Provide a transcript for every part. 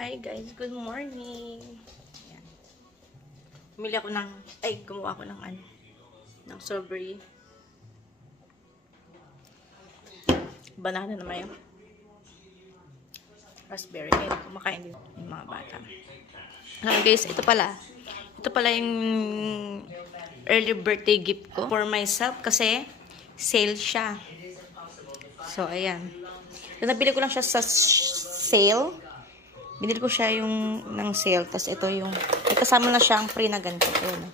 Hi guys, good morning. Ayan. Gumawa ako ng strawberry. Banana naman yun. Raspberry. Ayan, kumakain din yung mga bata. Guys, ito pala yung early birthday gift ko for myself kasi sale siya. So, ayan. Nabili ko lang siya sa sale. Binili ko siya yung ng sale. Tapos ito yung, kasama na siya ang free na ganito. Ayan.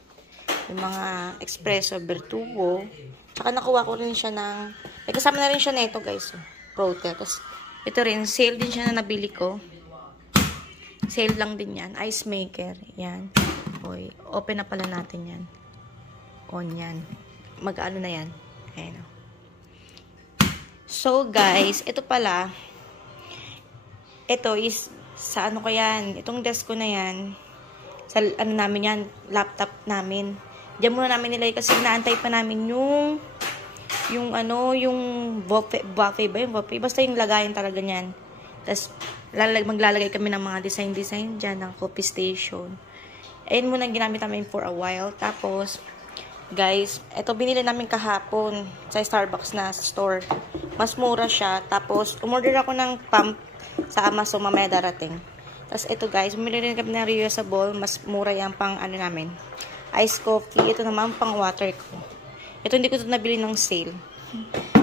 Yung mga espresso, bertugo. Tsaka nakuha ko rin siya ng, kasama na rin siya na ito guys. Protein. Tapos ito rin, sale din siya na nabili ko. Sale lang din yan. Ice maker. Yan. Oy, open na pala natin yan. On yan. Mag-ano na yan. Ayan. So guys, ito pala. Ito is sa ano ko yan, itong desk ko na yan, sa ano namin yan, laptop namin. Diyan muna namin nilagay kasi naantay pa namin yung buffet ba yung buffet? Basta yung lagayan talaga niyan. Tapos, maglalagay kami ng mga design dyan, ng coffee station. Ayun muna ginamit namin for a while. Tapos, guys, ito binili namin kahapon sa Starbucks na store. Mas mura siya. Tapos, umorder ako ng pump sa Amazon, mamaya darating. Tapos ito guys, bumili rin kami ng reusable, mas mura yan pang ano namin, iced coffee. Ito naman pang water ko. Ito hindi ko ito nabili ng sale.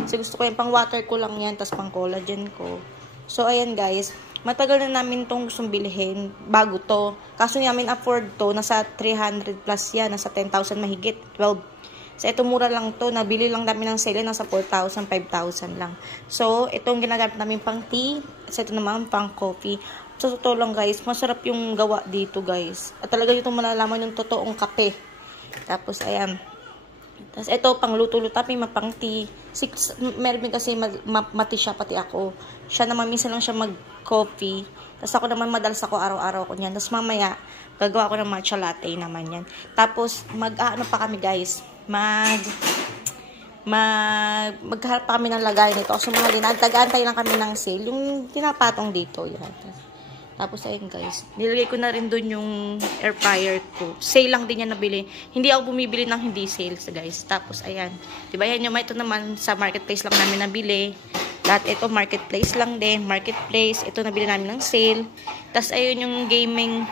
So gusto ko yung pang water ko lang yan, tapos pang collagen ko. So ayan guys, matagal na namin itong gustong bilhin, bago to. Kaso namin afford to, nasa 300 plus yan, nasa 10,000 mahigit, 12. So, ito mura lang to. Nabili lang namin ng sale. Nasa 4,000, 5,000 lang. So, itong ginagamit namin pang tea. So, ito naman pang coffee. So, totoo lang guys. Masarap yung gawa dito guys. At talaga dito malalaman yung totoong kape. Tapos, ayan. Tapos, ito pang luto-luto. Pang tea. Meron kasi mati siya pati ako. Siya naman minsan lang siya mag-coffee. Tapos, ako naman madalas ako araw-araw ko niyan. Tapos, mamaya, gagawa ko ng matcha latte naman yan. Tapos, mag-ano pa kami guys. Magharap pa kami ng lagay nito. So, taga-antay lang kami ng sale. Yung tinapatong dito. Yan. Tapos, ayun guys. Nilagay ko na rin dun yung air fryer ko. Sale lang din yan nabili. Hindi ako bumibili ng hindi sales guys. Tapos, ayan. Diba yan yung ito naman sa marketplace lang namin nabili. Lahat ito marketplace lang din. Marketplace. Ito nabili namin ng sale. Tapos, ayun yung gaming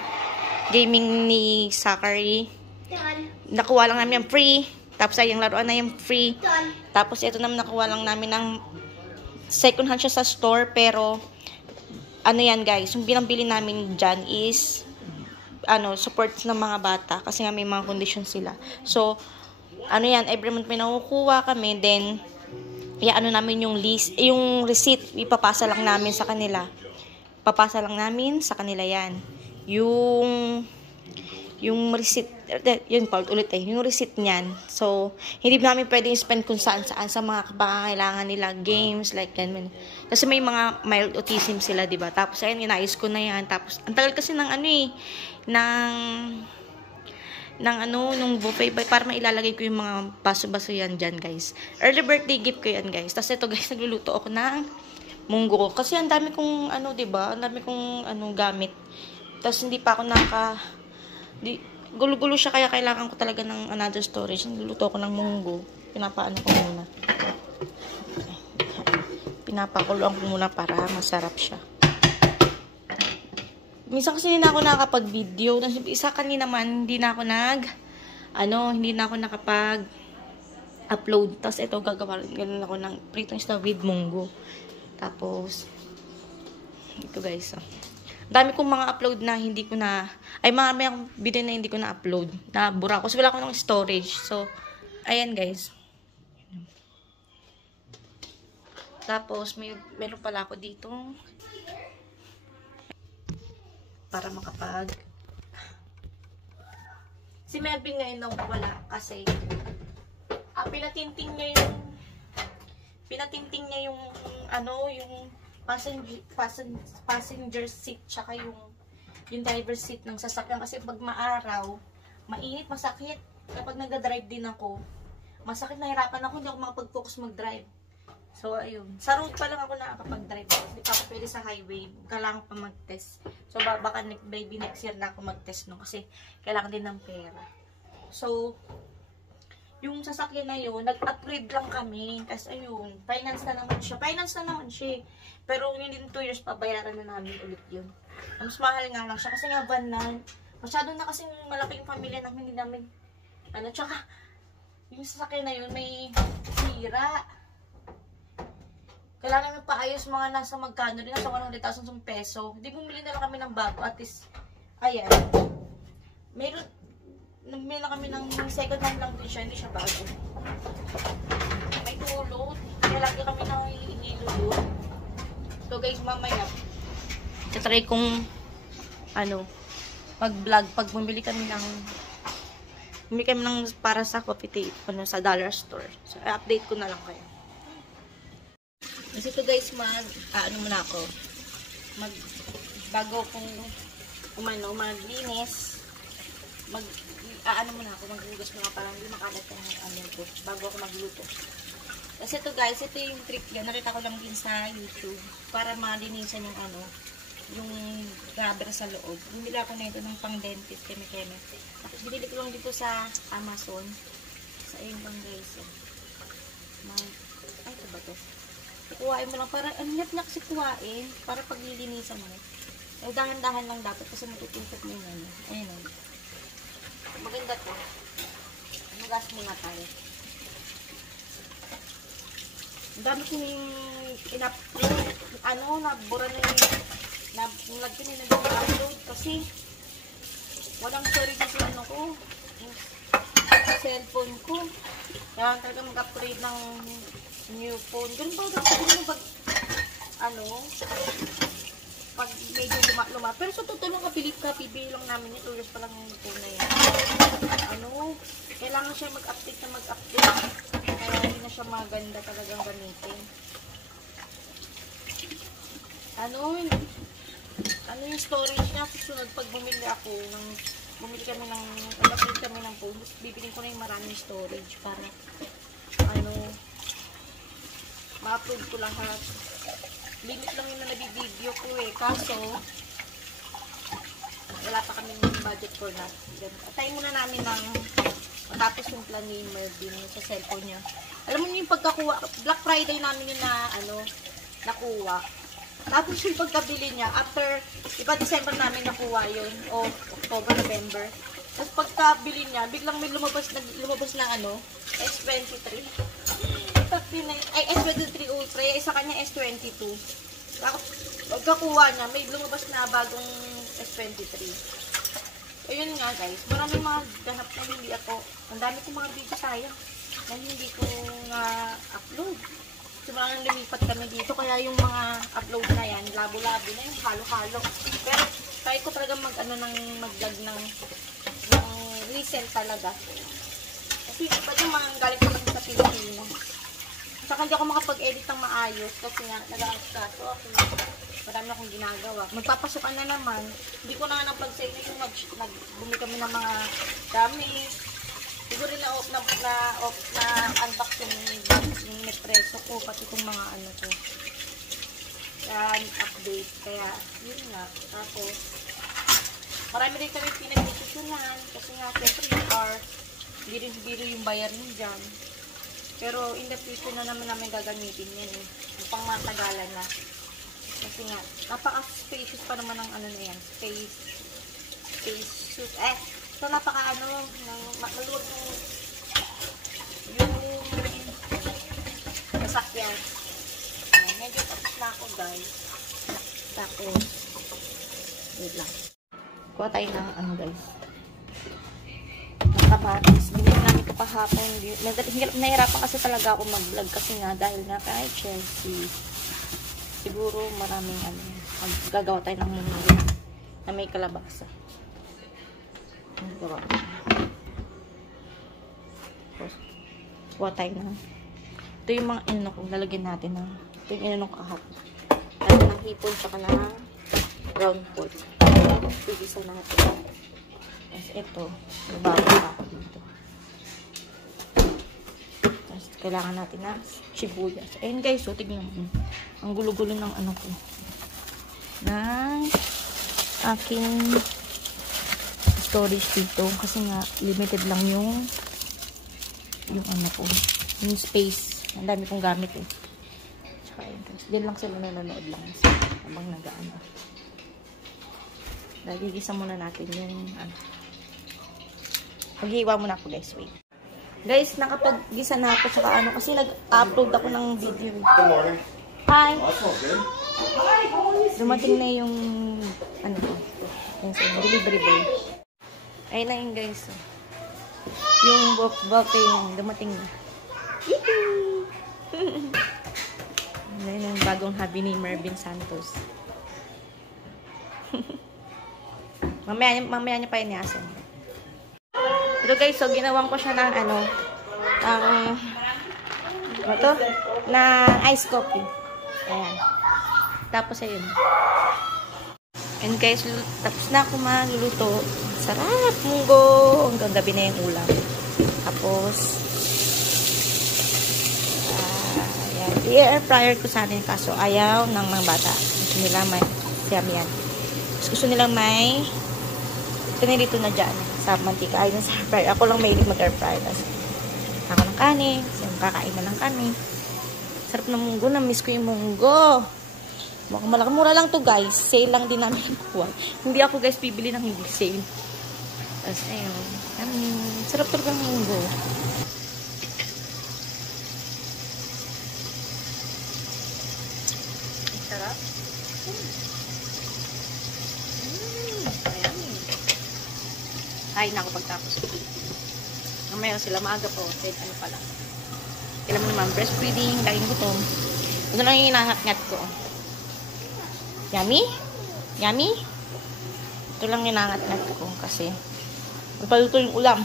ni Zachary. Nakuha lang namin yung free. Tapos ay yung laruan na yung free. Tapos ito naman nakuha lang namin ng second hand siya sa store. Pero ano yan guys, yung binambili namin dyan is support ng mga bata. Kasi nga may mga condition sila. So, ano yan, every month may nakukuha kami. Then, namin yung list, yung receipt, ipapasa lang namin sa kanila. Papasa lang namin sa kanila yan. Yung receipt, yung receipt niyan. So, hindi namin pwedeng spend kung saan-saan sa mga pangangailangan nila, games, like ganun. Kasi may mga mild autism sila, diba? Tapos, ayun, inayos ko na yan. Tapos, ang tagal kasi nung buffet, para mailalagay ko yung mga baso-baso yan dyan, guys. Early birthday gift ko yan, guys. Tapos, ito, guys, nagluluto ako ng munggo. Kasi, ang dami kong, diba? Ang dami kong, gamit. Tapos, hindi pa ako gulo-gulo siya kaya kailangan ko talaga ng another storage. Niluluto ko ng munggo. Pinapaano ko muna. Pinapakuluan ko muna para masarap siya. Minsan kasi hindi na ako nakakapag-video. Isa kanina naman, hindi na ako nakapag-upload. Tapos ito, gagawa rin ako ng pritong isda with munggo. Tapos, ito guys, dami kong mga upload na hindi ko na, may akong video na hindi ko na upload. Nabura ko. So, wala ko ng storage. So, ayan guys. Tapos, meron pala ako dito. Para si Melvin ngayon nang wala. Kasi, pinatinting niya yung passenger seat tsaka yung driver seat ng sasakyan kasi pag maaraw, mainit, masakit. Kapag nagda-drive din ako, masakit, nahirapan ako, hindi ako makapag-focus mag-drive. So, ayun. Sa road pa lang ako nakakapag-drive. Hindi pa ako pwede sa highway. Kailangan pa mag-test. So, baka maybe next year na ako mag-test no. Kasi, kailangan din ng pera. So, yung sasakyan na yun, nag-upgrade lang kami. Tapos, ayun. Finance na naman siya. Finance na naman siya. Pero, yun din 2 years pa, bayaran na namin ulit yun. Mas mahal nga lang siya. Kasi nga, van na. Masyado na kasi malaki yung pamilya namin. Hindi namin, tsaka, yung sasakyan na yun, may sira. Kailangan namin paayos mga nasa magkano rin, nasa 100,000 peso. Hindi bumili na lang kami ng bago. At least, ayan. Nagbili na kami ng second hand lang din siya. Hindi siya bago. May tulot. Kaya lagi kami na inilulot. So guys, mamaya, tatry kong, mag-vlog. Pag bumili kami ng para sa coffee tape, sa dollar store. So, update ko na lang kayo. Kasi ito guys, muna ako. Bago kong maglinis, muna ako, maghugas muna parang hindi makalat yung ko, bago ako magluto. Kasi ito guys, ito yung trick yan. Nakita ko lang din sa YouTube, para malinisan yung yung rubber sa loob. Bumili ako na ito ng pang dentist, keme-keme. Tapos binili ko lang dito sa Amazon. Sa ayun lang guys. Ay, ito ba ito? Kuhain mo lang para, nyak si kuhain, para paglilinisan mo. Ay, dahan-dahan lang dapat kasi matututok mo yun. Ayun o. Maganda to. Magas muna tayo. Ang dami kong nabura na yung nag-upload kasi walang storage sa ko. Cellphone ko. Kaya talaga mag-upgrade ng new phone. Ganun ba? Ganun pag pag medyo luma. Pero sa totoo lang, pibili lang namin yung 2 years pa lang yung phone na yan. Kailangan siya mag-update na mag-update. Kaya hindi na siya maganda talagang gamitin. Yung storage niya, susunod pag bumili kami ng phone, bibilin ko na yung maraming storage para ma-upload ko lahat. Limit lang yun na nabibideo ko kaso wala pa kami ng budget for that. Atayin muna namin ng matapos yung plan ni Mervin sa cellphone niya. Alam mo yung pagkakuha, Black Friday namin yun na nakuha. Tapos yung pagkabili niya, after, iba December namin nakuha yun, o October, November. Tapos pagkabili niya, biglang may lumabas na S23. Ay, S23 Ultra, isa kanya S22. Pagkakuha niya, may lumabas na bagong S23. Ayun nga guys, maraming mga ganap na hindi ako, ang dami kong mga video sayang na hindi ko nga upload. Kasi maraming lumipat kami dito, kaya yung mga upload na yan, labo-labo na yung halo-halo. Pero try ko talaga mag-vlog ng recent talaga. Kasi iba yung mga galing naman sa Pilipino. Saka hindi ako makapag-edit ng maayos kasi nga nag-aaskaso ako. Marami akong ginagawa. Magpapasukan na naman. Hindi ko na napag-say na yung nagbumi kami ng mga dami. Siguro na-unbox yung nepreso ko, pati itong mga ko. Kaya update. Kaya yun nga. Tapos marami rin kami pinag-desisyonan kasi nga siyempre biro yung bayar nyo dyan. Pero in the future na naman namin gagamitin yan pang matagalan na. Kasi nga, napaka-spacious pa naman ng na yan. Spacious. So maluwag yung sasakyan. Medyo tapos na ako guys. Tapos, wait lang. Kuha tayo ng guys. Kamatis. Binili namin ito kahapon. Nahirapan kasi talaga ako mag-vlog kasi nga dahil nga kay Chelsea. Siguro maraming gagawa tayo ng munggo na may kalabasa. Kuha tayo na. Ito yung mga inunok kung lalagyan natin na. Ito yung inunok kahapon. Tayo ng hipon saka na round pot. Pigisa natin. Tapos ito, bago ako dito. Tapos kailangan natin na sibuyas. Ayun guys, so tignan mo. Ang gulo-gulo ng ano ko. Ng aking storage dito. Kasi nga, limited lang yung ano ko. Yung space. Ang dami kong gamit eh. Tsaka ayun guys. Diyan lang sila nanonood lang. Habang nag-ano. Gigisa muna natin yung ano. Maghiwa muna ako guys. Wait. Guys, nakapag-gisa na ako tsaka ano kasi nag-upload ako ng video. Good morning. Hi! That's not good. Dumating na yung ano ko. Yung delivery boy. Ayun na yun guys. Yung buffet dumating na. Ayun yung bagong hobby ni Mervin Santos. mamaya niya pa iniasan. Pero guys, so ginawan ko siya ng ano to? Na ice coffee. Ayan. Tapos ayun. And guys, tapos na ako magluluto. Sarap, munggo. Hanggang gabi na yung ulam. Tapos ayan. I-air fryer ko sana yung kaso ayaw ng mga bata. Gusto nila may yan. Gusto nila may pinilito na dyan sa mantika. Ayun sa air fryer. Ako lang mahilig mag-air fryer. Tapos ako ng kanin. Kakain na ng kanin. Sarap ng munggo. Na-miss ko yung munggo. Mura lang to guys. Sale lang din namin nakuha. Hindi ako guys bibili ng hindi sale. Tapos ayun. Sarap talaga ng munggo. Sarap. Ay, na ako pagtapos. Mamaya sila maaga po. Kahit ano pala. Kailan mo naman, breastfeeding, laging gutom. Ito lang yung inahangat-ngat ko. Yummy? Yummy? Ito lang yung inahangat-ngat ko kasi magpaluto yung ulam.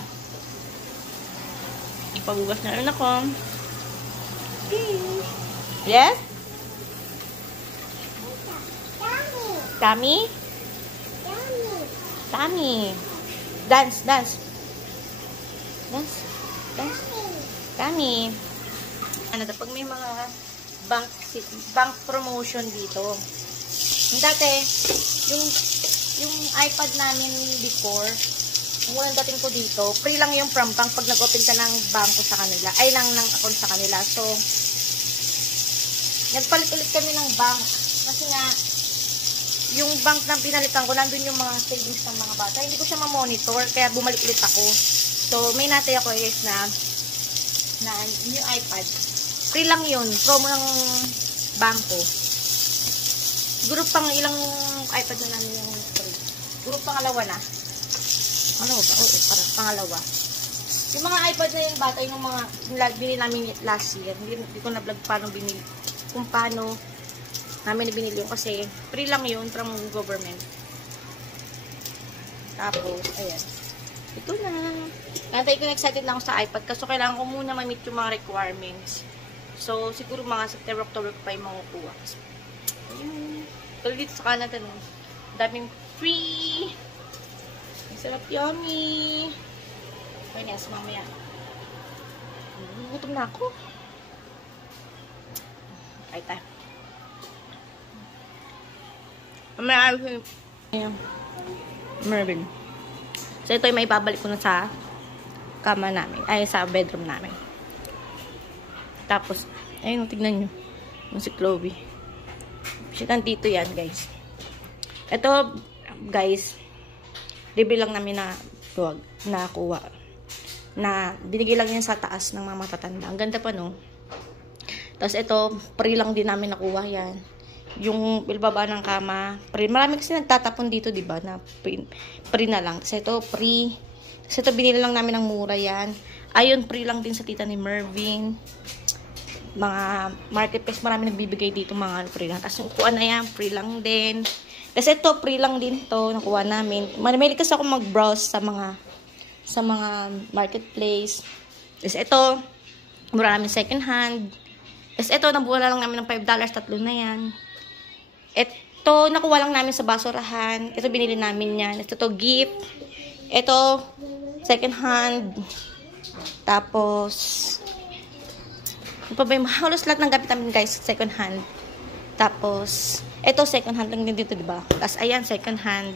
Ipagugas na rin ako. Yes? Tummy? Tummy. Dance, dance. Dance. Dance. Tummy. Ano daw, pag may mga bank promotion dito. Yung dati, yung iPad namin before, yung unang dating ko dito, free lang yung from bank pag nag-open ka ng banko sa kanila, ay ng account sa kanila. So, nagpalit ulit kami ng bank. Kasi nga, yung bank na pinalitan ko, nandun yung mga savings ng mga bata. Hindi ko siya ma-monitor, kaya bumalik ulit ako. So, may natay ako guys na new iPad. Free lang yun. Promo ng banko. Siguro pang ilang iPad na namin yung free. Siguro pangalawa na. Ano ba? Oo, parang pangalawa. Yung mga iPad na yung bata, yung mga binili namin last year. Hindi ko na-vlog paano binili. Kung paano namin binili yun. Kasi free lang yun from government. Tapos, ayan. Ito na. Kaya ko excited na ako sa iPad. Kaso kailangan ko muna ma-meet yung mga requirements. So, siguro mga September, October pa yung makukuha. Ayun. Tuloy dito sa Canada, no? Daming free. Ang sarap, yummy. Okay na, sa mamaya. Gutom na ako. Ay, tayo. Mamaya, ayun. Mervin. So, ito yung maibabalik ko na sa kama namin. Ay, sa bedroom namin. Tapos, ayun, tignan nyo. Yung si Chloe. Siya dito yan, guys. Ito, guys, libre lang namin na huwag, nakuha. Na, binigay lang yan sa taas ng mga matatanda. Ang ganda pa, no? Tapos, ito, free lang din namin nakuha yan. Yung ilbaba ng kama, free. Marami kasi nagtatapon dito, diba? Na free na lang. Tapos, ito, free. Tapos, ito, binili lang namin ng mura yan. Ayun, free lang din sa tita ni Mervin. Mga marketplace, marami nagbibigay dito mga free lang. Tapos yung kuha na yan, free lang din. Kasi ito, free lang din to nakuha namin. Mahilig kasi ako mag-browse sa mga marketplace. Tapos ito, mura namin second hand. Tapos ito, nabuha lang namin ng $5, tatlo na yan. Ito, nakuha lang namin sa basurahan. Ito, binili namin yan. Ito to, gift. Ito, second hand. Tapos, Ano pa ba yung halos lahat ng gamit namin guys, second hand. Tapos, ito second hand lang din dito, diba? Tapos, ayan, second hand.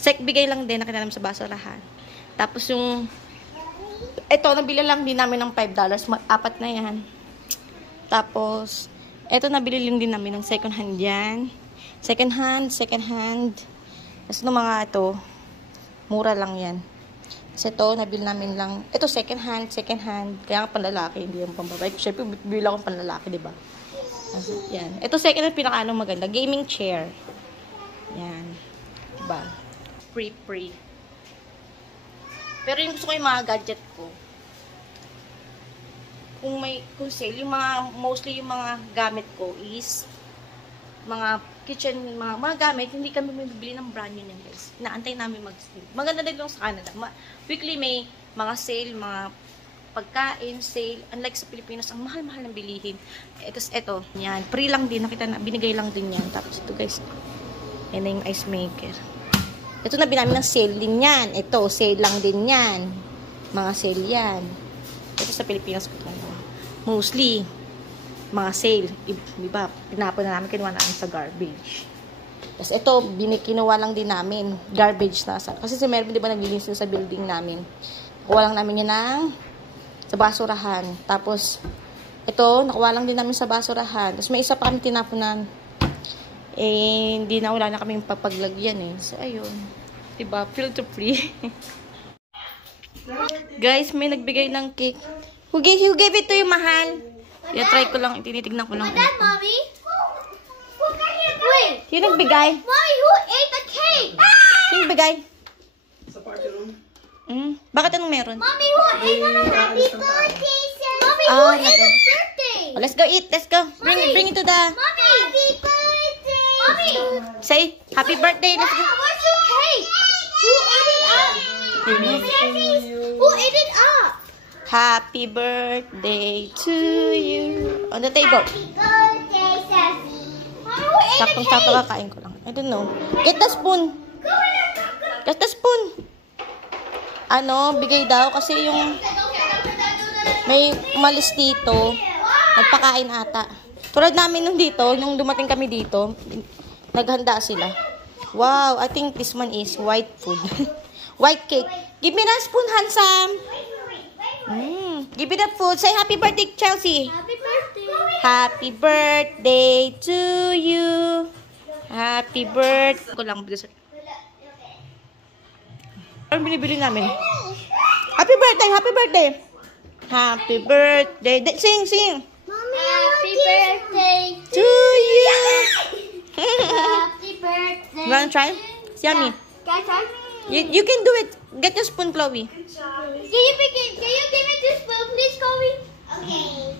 Bigay lang din, nakita namin sa basurahan. Tapos yung, ito, nabili lang din namin ng $5. Apat na yan. Tapos, ito, nabili lang din namin ng second hand yan. Second hand. Tapos, ng mga ito, mura lang yan. Kasi ito, nabili namin lang. Ito, second hand. Kaya nga panlalaki, hindi yung pambabae. Siyempre, bibili ako panlalaki, diba? Yan. Ito, second hand, pinaka-ano maganda. Gaming chair. Yan. Diba? Free. Pero yung gusto ko yung mga gadget ko. Kung sale, yung mostly yung mga gamit ko is mga kitchen, mga gamit, hindi kami bibili ng brand new yan guys. Inaantay namin mag-sale. Maganda din lang sa Canada. Weekly may mga sale, mga pagkain, sale. Unlike sa Pilipinas, ang mahal-mahal ng bilihin. Ito, yan. Free lang din. Nakita na, binigay lang din yan. Tapos ito guys, yan na yung ice maker. Ito na binami ng sale din yan. Ito, sale lang din yan. Mga sale yan. Ito sa Pilipinas ko ito. Mostly, mga sale. Diba? Pinapon na namin, kinuha namin sa garbage. Tapos ito, kinuha lang din namin. Garbage na. Kasi si Melvin, diba, naglilinis sa building namin. Nakuha lang namin yan sa basurahan. Tapos, ito, nakuha lang din namin sa basurahan. Tapos may isa pa kami tinapunan. Hindi na, wala na kaming papaglagyan eh. So, ayun. Diba? Filter free. Guys, may nagbigay ng cake. Who gave it to you, mahal? Try ko lang. Tinitignan ko lang. That, Mommy? Wait. Sino nagbigay? Mommy, who ate the cake? Sino nagbigay? Sa party room. Bakit anong meron? Mommy, who ate the happy birthday? Mommy, who ate the birthday? Oh, let's go eat. Let's go. Bring it to the... Mommy, happy birthday. Mommy. Say, happy birthday. Let's go. Where's your cake? Who ate it up? Who ate it up? Happy birthday to you. On the table. Happy birthday, Sassy. Mommy, who ate the Saktong-sakto cake? kakain ko lang. I don't know. Get the spoon. Get the spoon. Bigay daw kasi yung may umalis dito. Nagpakain ata. Tulad namin nung dumating kami dito, naghanda sila. Wow, I think this one is white food. White cake. Give me that spoon, handsome. Give me the food. Say happy birthday, Chelsea. Happy birthday. Happy birthday to you. Happy birthday. Ko lang. Ano binibili namin? Happy birthday, happy birthday. Happy birthday. Sing. Mommy, happy birthday To you. Happy birthday. You wanna try? It's yummy. Can I try? You can do it. Get your spoon, Chloe. Can you give me this spoon, please, Chloe? Okay.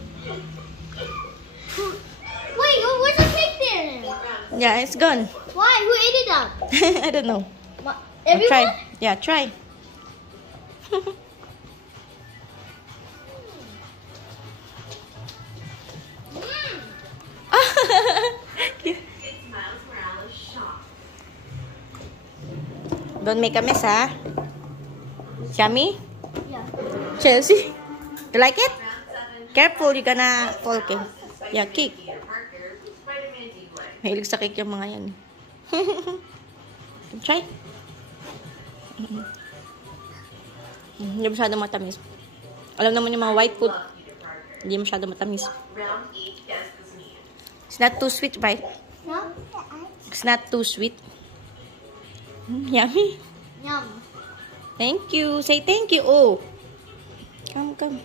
Wait, where's the cake then? Yeah, it's gone. Why? Who ate it up? I don't know. Everyone? Try. Yeah, try. Don't make a mess, ha? Yummy? Yeah. Chelsea? You like it? Careful, you're gonna fall, okay? Yeah, cake. Mahilig sa cake yung mga yan. Try. Hindi masyado matamis. Alam naman yung mga white food, hindi masyado matamis. It's not too sweet, right? No? It's not too sweet. Yummy. Yum. Thank you. Say thank you. Oh. Come.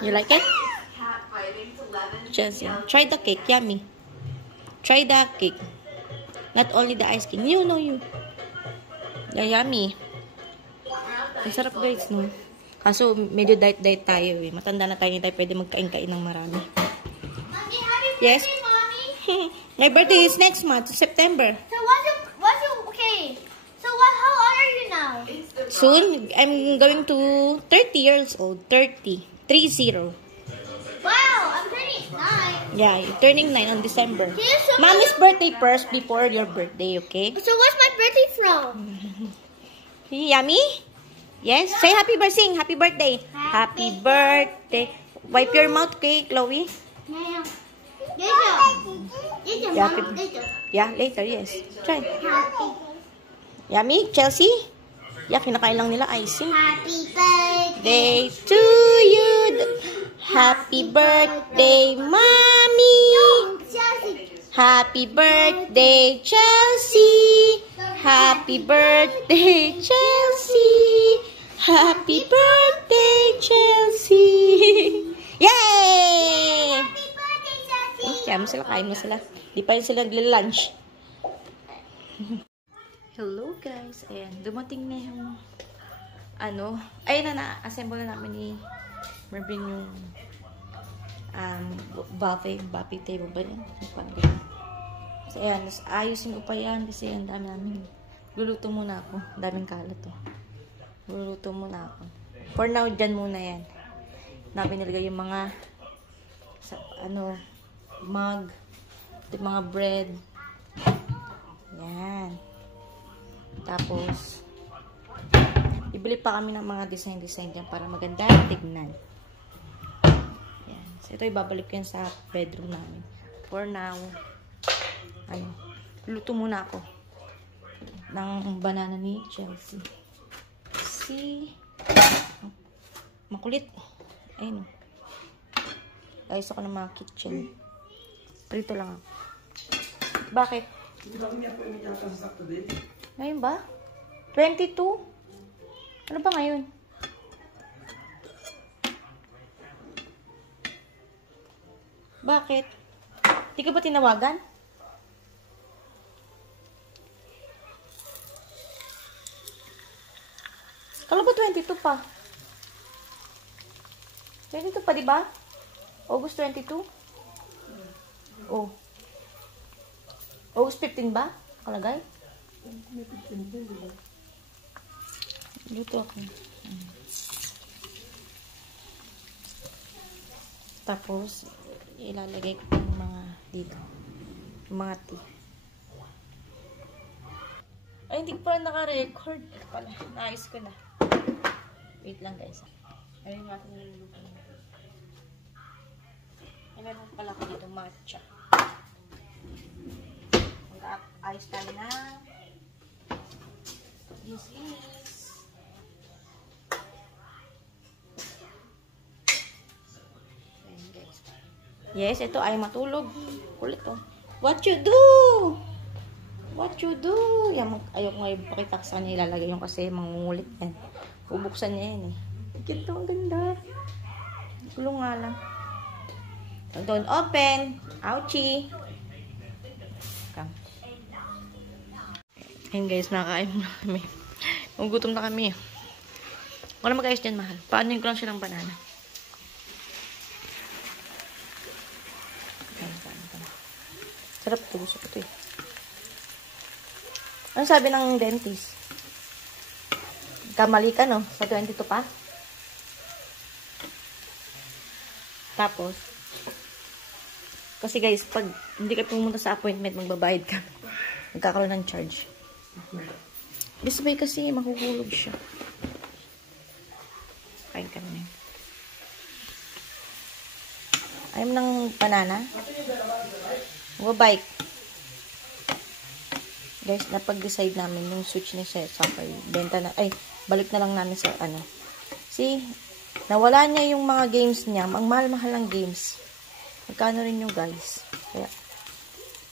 You like it? Chelsea. Try the cake. Yummy. Try the cake. Not only the ice cream. You. Yeah, yummy. Ang sarap guys, no? Kaso, medyo diet tayo eh. Matanda na tayo, hindi tayo pwede magkain-kain ng marami. Mommy, happy birthday, Yes? Mommy. My birthday is next month, September. So okay. So how old are you now? Soon, I'm going to 30 years old. 30. 30. Wow, I'm turning 9. Yeah, you're turning 9 on December. Can you show me? Mommy's birthday first before your birthday, okay? So what's my birthday from? Yummy? Yes? Say happy birthday. Sing happy birthday. Happy birthday. Wipe your mouth, okay, Chloe? Yeah. Later. Yeah, Mom. Later. Yeah, later, yes. Try. Happy. Yummy, Chelsea? Yeah, kinakain lang nila icing. Happy birthday. Day to you. Happy birthday, Mommy. Chelsea. Happy birthday, Chelsea. Happy birthday, Chelsea. Happy birthday, Chelsea. Yay! Happy birthday, Chelsea. Kaya mo sila, kain mo sila. Di pa yun sila nagla-lunch. Hello guys. Ayan, dumating na yung ayun na assemble na namin ni Mervin yung buffet table ba yan? So ayan, ayusin ko pa yan kasi ang dami namin. Luluto muna ako. Daming kalat to. Luluto muna ako. For now, dyan muna yan. Namin nilagay yung mga mug, yung mga bread. Yan. Tapos, ibili pa kami ng mga design dyan para maganda tignan. Yan. So, ito ibabalik ko yan sa bedroom namin. For now, luto muna ako ng banana ni Chelsea. Makulit. Ayun. Ayos ako ng mga kitchen. Prito lang ako. Bakit? Hindi ba kami po yung sakto din? Ngayon ba? 22? Ano ba ngayon? Bakit? Di ka ba tinawagan? Kala ba 22 pa? 22 pa, di ba? August 22? Oh. August 15 ba? Kalagay? Luto ako. Tapos, ilalagay ko yung mga dito. Yung mga tea. Ay, hindi ko pa naka-record. Naayos ko na. Wait lang guys. Ayun natin yung luto. Ay, meron pala ko dito matcha. Ayos tayo na. This is ayan guys. Yes, ito ay matulog. Kulit to. What you do? What you do? Yan, ayaw ko ngayon pakita sa kanya ilalagay yung kasi mangungulit yan. Bubuksan niya yan eh. Ito, ang ganda. Kulong nga lang. Don't open. Ouchie. Come. Ayun guys, nakakain na kami. Gutom na kami. Wala mag-ayos dyan, mahal. Paano ko lang siya ng banana. Sarap ito. Gusto ko ito eh. Ano sabi ng dentist? Kamali ka, no? Sa 22 pa? Tapos, kasi guys, pag hindi ka pumunta sa appointment, magbabayad ka. Magkakaroon ng charge. Bisabay kasi, makukulog siya. Kain ka na. Ayaw ng banana? Magbabike. Guys, napag-decide namin yung switch ni Safari. Benta na, balik na lang namin sa See, nawala niya yung mga games niya. Ang mahal-mahal ang games. Magkano rin yung guys. Kaya,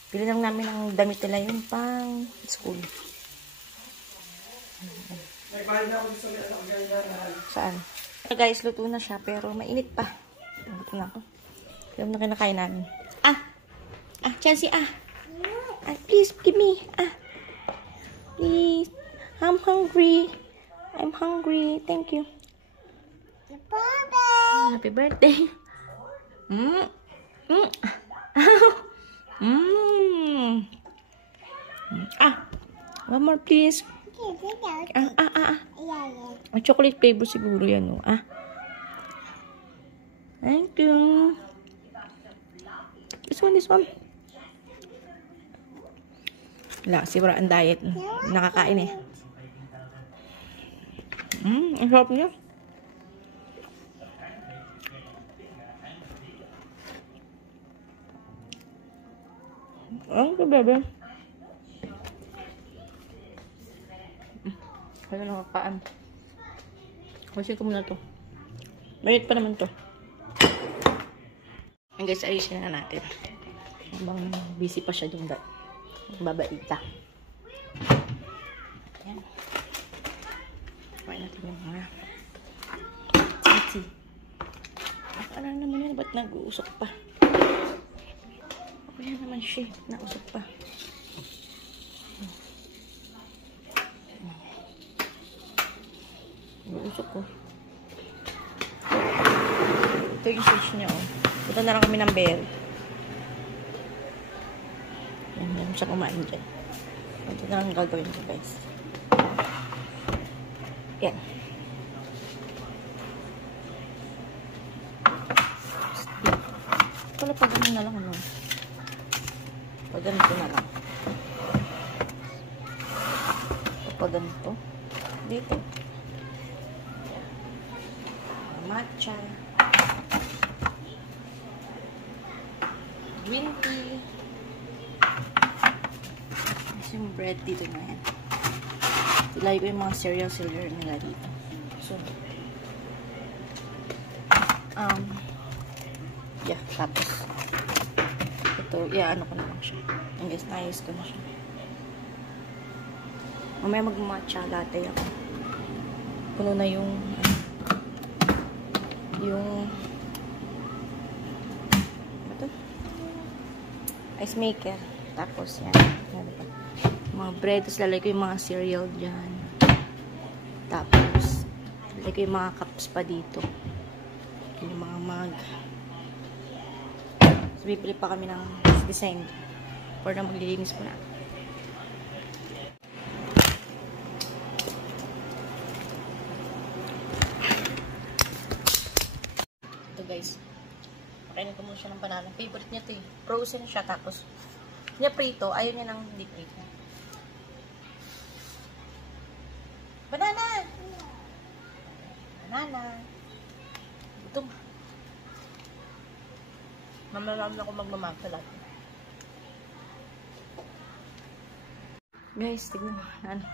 bili lang namin ang damit nila yung pang school. Saan? Guys, luto na siya pero mainit pa. Luto na ako. Yung na kinakain namin. Chelsea, please, give me. Please. I'm hungry. I'm hungry. Thank you. Happy birthday. One more, please. Chocolate flavor siguro yan, no? Thank you. This one. Wala, siguro ang diet. Nakakain eh. Ang sarap niya. Ano ka, bebe? Ayaw na kapaan. Kasi ko muna to. Mayit pa naman to. Ang guys, ayusin na natin. Habang busy pa siya dun babaita. Ayan. Kuhain natin yung mga titi. Ano naman yan? Ba't nag-uusok pa? Okay naman siya. Nausok pa. Nag-uusok ko. Ito yung switch niya, oh. Punta na lang kami ng bell. Yan siya kumain dyan. Ito na lang gagawin ko, guys. Yan. Wala pa ganun na lang, ano. Pag ganito na lang. Pag ganito. Dito. Matcha. Green tea. Yung bread dito na yan. Ilagay ko yung mga cereal nila dito. So, yeah, tapos ito, ano ko na lang siya. And guys, naayos ko na siya. Mamaya mag-matcha latte ako. Puno na yung ano to? Ice maker. Tapos yan. Ano pa? Mga bread. Tapos lalagay ko yung mga cereal dyan. Tapos lalagay ko yung mga cups pa dito. Yung mga mug. So, bibili pa kami ng design for na maglilinis po na. Ito guys. Pakainin ko muna siya ng banana. Favorite niya ito eh. Frozen siya. Tapos niya prito. Ayaw niya ng hindi prito. Banana! Banana! Gutom. Mamalam na ako magmamagsalat. Guys, tignan mo.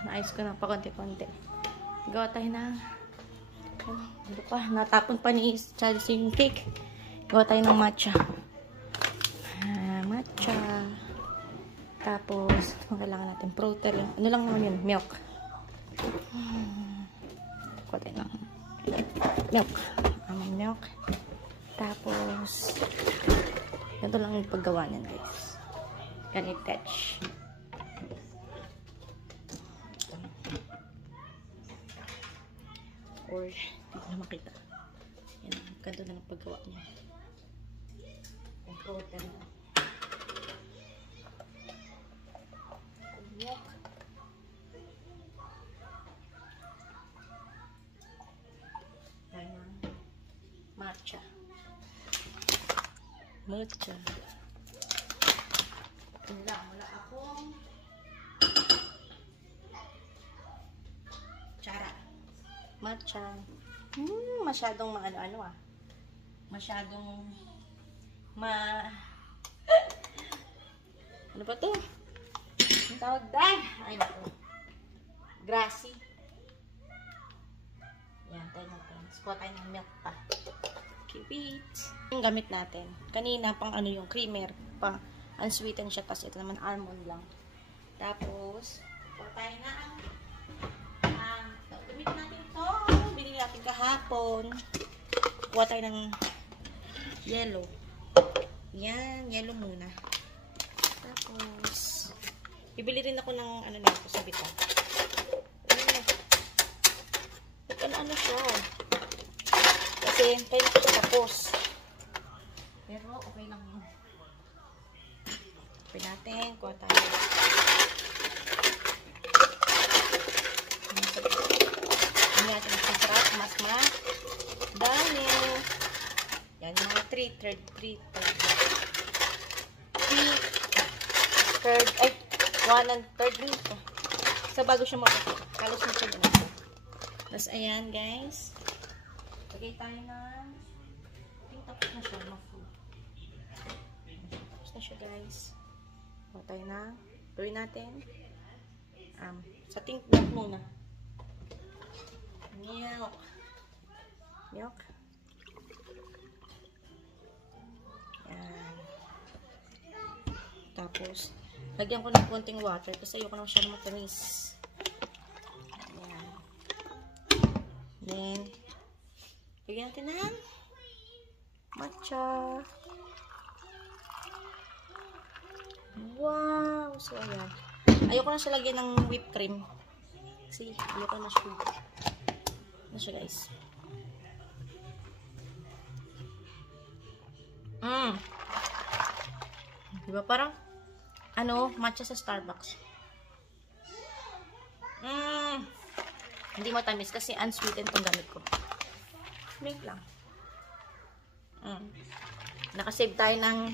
Naayos ko na pa konti-konti. Gawa tayo ng dito pa. Natapon pa ni Charles yung cake. Gawa tayo ng matcha. Matcha. Tapos, kailangan natin protein. Ano lang naman yun? Milk. Gawa tayo ng milk. Milk. Tapos, ganito lang yung paggawa niyan, guys. Ganit touch. Or, hindi na makita. Yan, ganito lang yung paggawa niya. Yung protein na. Milk. Ayan. Matcha. Matcha. Wala akong tsara. Matcha. Masyadong maano-ano ah. Masyadong ano ba to? Ang tawag dahil? Ay, naku. Grassy. Yan, tayo natin. Squat tayo ng milk pa. Keep it. Yung gamit natin. Kanina, pang ano yung creamer. Pang unsweetened siya. Tapos ito naman almond lang. Tapos, squat tayo na ang gamitin natin ito. Binili natin kahapon. Kuha tayo ng yellow. Yan, yellow muna. Tapos, bibili rin ako ng ano na ito sa bita. Ano siya. Kasi, kailan ko siya tapos. Pero, okay lang yun. Pwede natin, kuha tayo. Hindi natin masarap, mas dami. Yan, mga 3/3 ay, 1/3 dito. Sa bago siya makakita. Halos na siya ganito. Tapos, ayan, guys. Lagay tayo ng tapos na siya, ma-food. Tapos na siya, guys. Kuha tayo na. Gawin natin. Sa milk muna. Milk. Milk. Yan. Tapos, lagyan ko ng konting water kasi ayoko na masyadong matamis. Yan. Then, lagyan natin ng matcha. Wow! So, ayan. Ayoko na siya lagyan ng whipped cream. See? Ayoko na siya. Ano siya, guys? Diba parang matcha sa Starbucks. Hindi mo tamis kasi unsweetened itong gamit ko. Milk lang. Nakasave tayo ng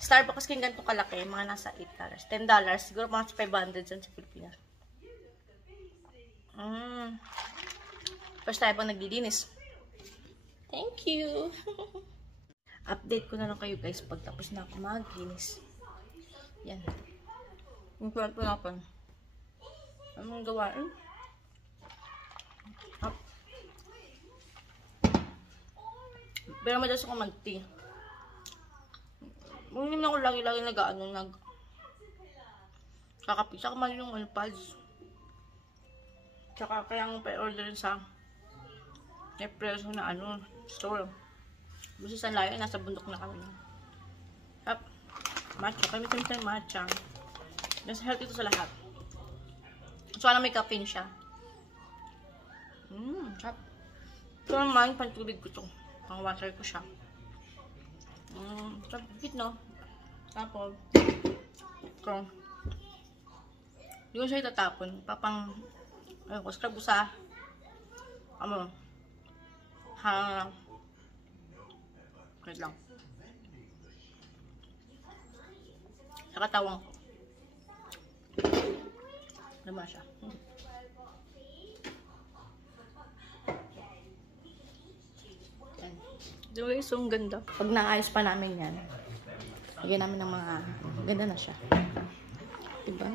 Starbucks kasi ganito kalaki, mga nasa $8. $10, siguro mga $500 dyan sa Pilipinas. First tayo pang naglilinis. Thank you! Update ko na lang kayo guys pag tapos na ako maglinis. Yan. Yung kwarto natin. Anong gawain? Up. Pero madalas ako mag-tea. Hindi na ako lagi-lagi kakapit. Saka mali yung pads. Saka kaya ang pa-order sa preso na store. Busi sa layo, nasa bundok na kami. Up. Matcha. Kami yung matcha. Mas healthy ito sa lahat. So, may caffeine siya. Up. Ito naman, pantubig ko ito. Pang water ko siya. Sapit, no? Tapos, ito. Hindi ko siya itatapon. Papang, scrub ko sa, wait lang. Sa katawang ko. Naman siya. Diba guys, so ang ganda. Pag naayos pa namin yan, lagyan namin ng mga, ganda na siya. Diba?